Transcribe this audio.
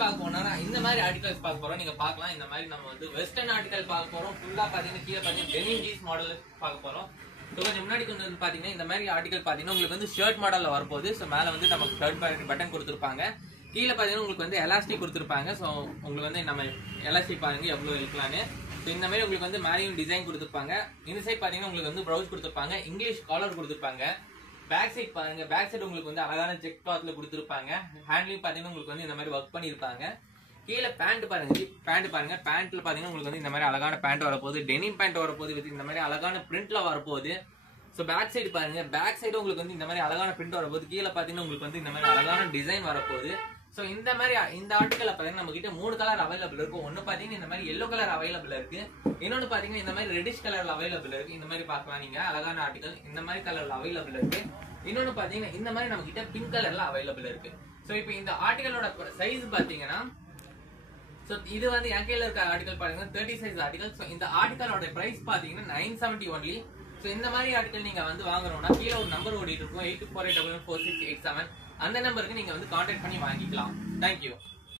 பார்க்க போனா இந்த மாதிரி ஆர்டிகல்ஸ் பார்க்க போறோம். நீங்க பார்க்கலாம். இந்த மாதிரி நம்ம வந்து வெஸ்டர்ன் ஆர்டிகல் பார்க்க போறோம். ஃபுல்லா பாத்தீங்கன்னா கீழே பாத்தீங்கன்னா டெனிம் ஜீன்ஸ் மாடல் பார்க்க போறோம். கொஞ்சம் முன்னாடி வந்து பாத்தீங்கன்னா இந்த மாதிரி ஆர்டிகல் பாத்தீங்கன்னா உங்களுக்கு வந்து ஷர்ட் மாடல்ல வரப்போகுது. ஸோ மேல வந்து நமக்கு ஷர்ட் பட்டன் கொடுத்துருப்பாங்க. கீழே பாத்தீங்கன்னா உங்களுக்கு வந்து எலாஸ்டிக் கொடுத்துருப்பாங்க. ஸோ உங்களுக்கு வந்து நம்ம எலாஸ்டிக் பாருங்க எவ்வளவு இருக்கலான்னு. ஸோ இந்த மாதிரி உங்களுக்கு வந்து மேலேயும் டிசைன் கொடுத்துருப்பாங்க. இந்த சைட் பாத்தீங்கன்னா உங்களுக்கு வந்து ப்ரௌஸ் கொடுத்துருப்பாங்க. இங்கிலீஷ் காலர் கொடுத்துருப்பாங்க. பேக் சைட் பாருங்க. பேக் சைடு உங்களுக்கு வந்து அழகான செக் கிளாத்ல கொடுத்துருப்பாங்க. ஹேண்ட்லயும் பாத்தீங்கன்னா உங்களுக்கு வந்து இந்த மாதிரி ஒர்க் பண்ணிருப்பாங்க. கீழே பேண்ட் பாருங்க. பேண்ட்ல பாத்தீங்கன்னா உங்களுக்கு வந்து இந்த மாதிரி அழகான பேண்ட் வரப்போகுது. டெனிம் பேண்ட் வரப்போகுது. இந்த மாதிரி அழகான பிரிண்ட்ல வரப்போகுது. ஸோ பேக் சைடு பாருங்க. பேக் சைடு உங்களுக்கு வந்து இந்த மாதிரி அழகான பிரிண்ட் வரப்போகுது. கீழே பாத்தீங்கன்னா உங்களுக்கு வந்து இந்த மாதிரி அழகான டிசைன் வரப்போகுது. ஸோ இந்த மாதிரி இந்த ஆர்டிகல் பாத்தீங்கன்னா நம்ம கிட்ட 3 கலர் அவைலபிள் இருக்கும். ஒன்னு பாத்தீங்கன்னா இந்த மாதிரி எல்லோ கலர் அவைலபிள் இருக்கு. இன்னொன்னு பாத்தீங்கன்னா இந்த மாதிரி ரெட்டிஷ் கலர்ல அவைலபிள் இருக்கு. இந்த மாதிரி பார்க்கலாம் நீங்க அழகான ஆர்டிகல் இந்த மாதிரி கலர்ல அவைலபிள் இருக்கு. இன்னொன்னு பாத்தீங்கன்னா இந்த மாதிரி நம்ம கிட்ட பிங்க் கலர்ல அவைலபிள் இருக்கு. ஸோ இப்போ இந்த ஆர்டிகலோட சைஸ் பாத்தீங்கன்னா சோ இது வந்து என் கையில இருக்க ஆர்டிகல் பாத்தீங்கன்னா 30 சைஸ் ஆர்டிகல். சோ இந்த ஆர்டிகலோட பிரைஸ் பாத்தீங்கன்னா 970 ஒன்லி. சோ இந்த மாதிரி ஆர்டிகல் நீங்க வந்து வாங்கணும்னா கீழே ஒரு நம்பர் ஓடிட்டு இருக்கும் 82484467. அந்த நம்பருக்கு நீங்க வந்து கான்டாக்ட் பண்ணி வாங்கிக்கலாம். தேங்க்யூ.